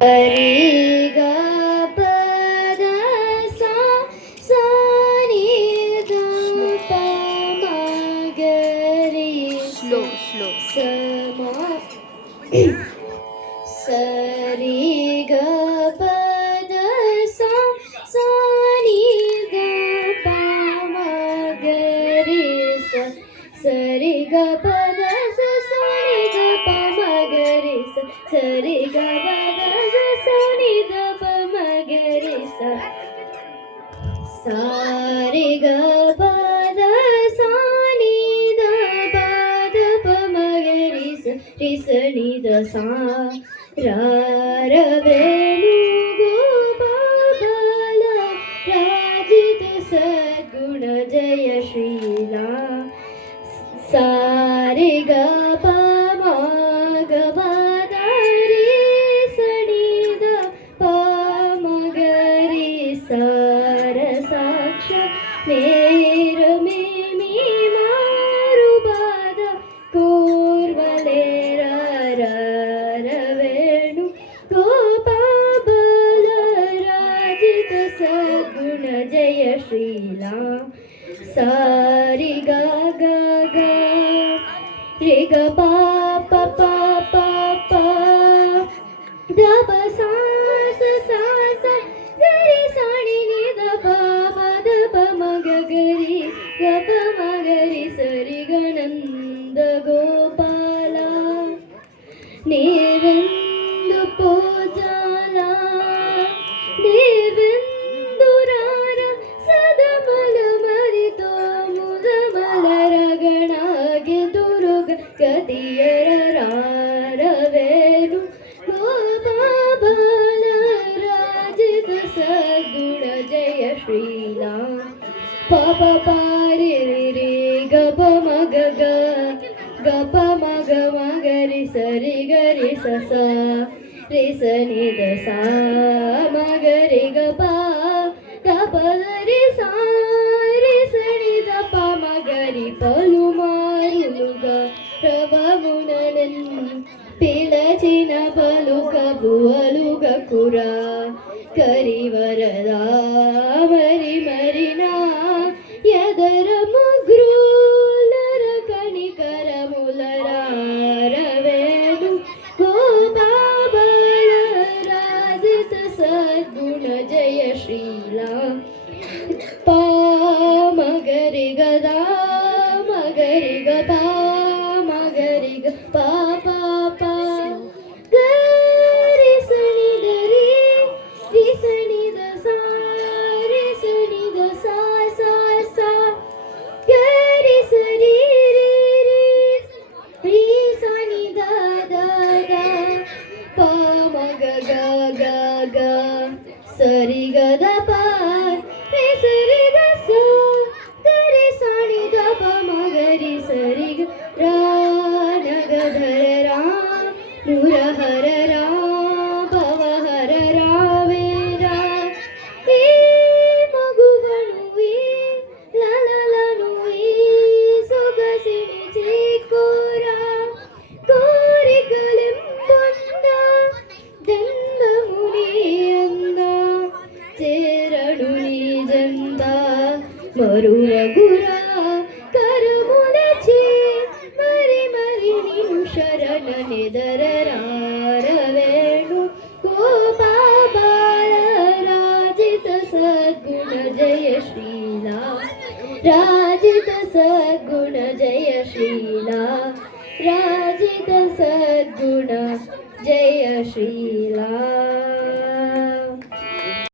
Ari ga pa da sa sa ni da pa ma ga re Slow, slow. sa ma sa ri ga pa da sa sa ni da pa ma ga re sa ri ga pa da sa sa ni da pa ma ga re sa ri ga pa da sa ni da pa ma ga re sa ri ga pa da sa ni da pa da pa ma ga re sa ni da sa ra ra ve nu go pa da la rajit sadguna jaya shri la sa re ga pa ma ga pa da re sa ni da pa ma ga re sa ra saksha mera me mi maru bada korvale ra ra ra venu gopa bala rajita sadguna jaya shrila sa ri ga ga ga re ga pa pa pa pa pa da pa sa sa sa sa ga re sa ni ni da pa pa da pa ma ga ga re ga pa ma ga re sa ri ga nanda gopala ನೀವೆಂದು ಪೂಜಾಲ ನೀವೆಂದು ರಾರ ಸದಮಲ ಮರಿತೋ ಮುದ ಮಲರಗಣಾಗೆ ದುರುಗ ಗದಿಯರ ರಾರವೇನು ಗೋಪಾಲ ರಾಜಿತ ಸದ್ಗುಣ ಜಯ ಶ್ರೀಲಾ ಪಾಪ ಪಾರಿ ರಿ ಗಪ ಮಗ ಗ ಗಪ ಮಗ ಮಗರಿ ಸರಿ ಗರಿ ಸಸ ರಿ ಸನಿ ದ ಸಾ ಮಗರಿ ಗಪ ಗಪ ರಿ ಸಾ ರಿ ಸನಿ ದ ಪ ಮಗರಿ ಪಲು ಮಾರುಗ ರವಗುಣನನ್ పిలచిన పలుకవు అలుగ కురా కరివరదా మరి మరినా ఎదర ముగ్రులర కనికరములరారవేను గోపాబల రాజిత సద్గుణ జయ శ్రీలా పా మగరి గదా మగరి గ పా మగరి గ పా పా పా గరి సని ద రి సని ద సా రి సని ద సా సా సా గరి సరి రి రి రి సని ద ద ద పా మగ గ గ గ సరి గ ద పా రి సరి ద సా గరి సని ద ప మగరి సరి గ రా నగధర రా మురహర రా ಭವಹರ ರಾವೇರ ಈ ಮಗುವನು ಈ ಲಲಲನು ಈ ಸೊಗಸಿನಿ ಚೇಕೋರ ಕೋರಿಗಳೆಂಬೊಂದ ದಂದ ಮುನಿಯಂದ ಚೇರಳು ನೀಜಂದ ಮರುವ ಗುರ ಕರಮುಲಚಿ ಮರಿ ಮರಿ ನೀನು ಶರಣನೆದರ ರಾರವೇಣು ಗೋಪಾಲ ರಾಜಿತ ಸದ್ಗುಣ ಜಯ ಶ್ರೀಲಾ ರಾಜಿತ ಸದ್ಗುಣ ಜಯ ಶ್ರೀಲಾ ರಾಜಿತ ಸದ್ಗುಣ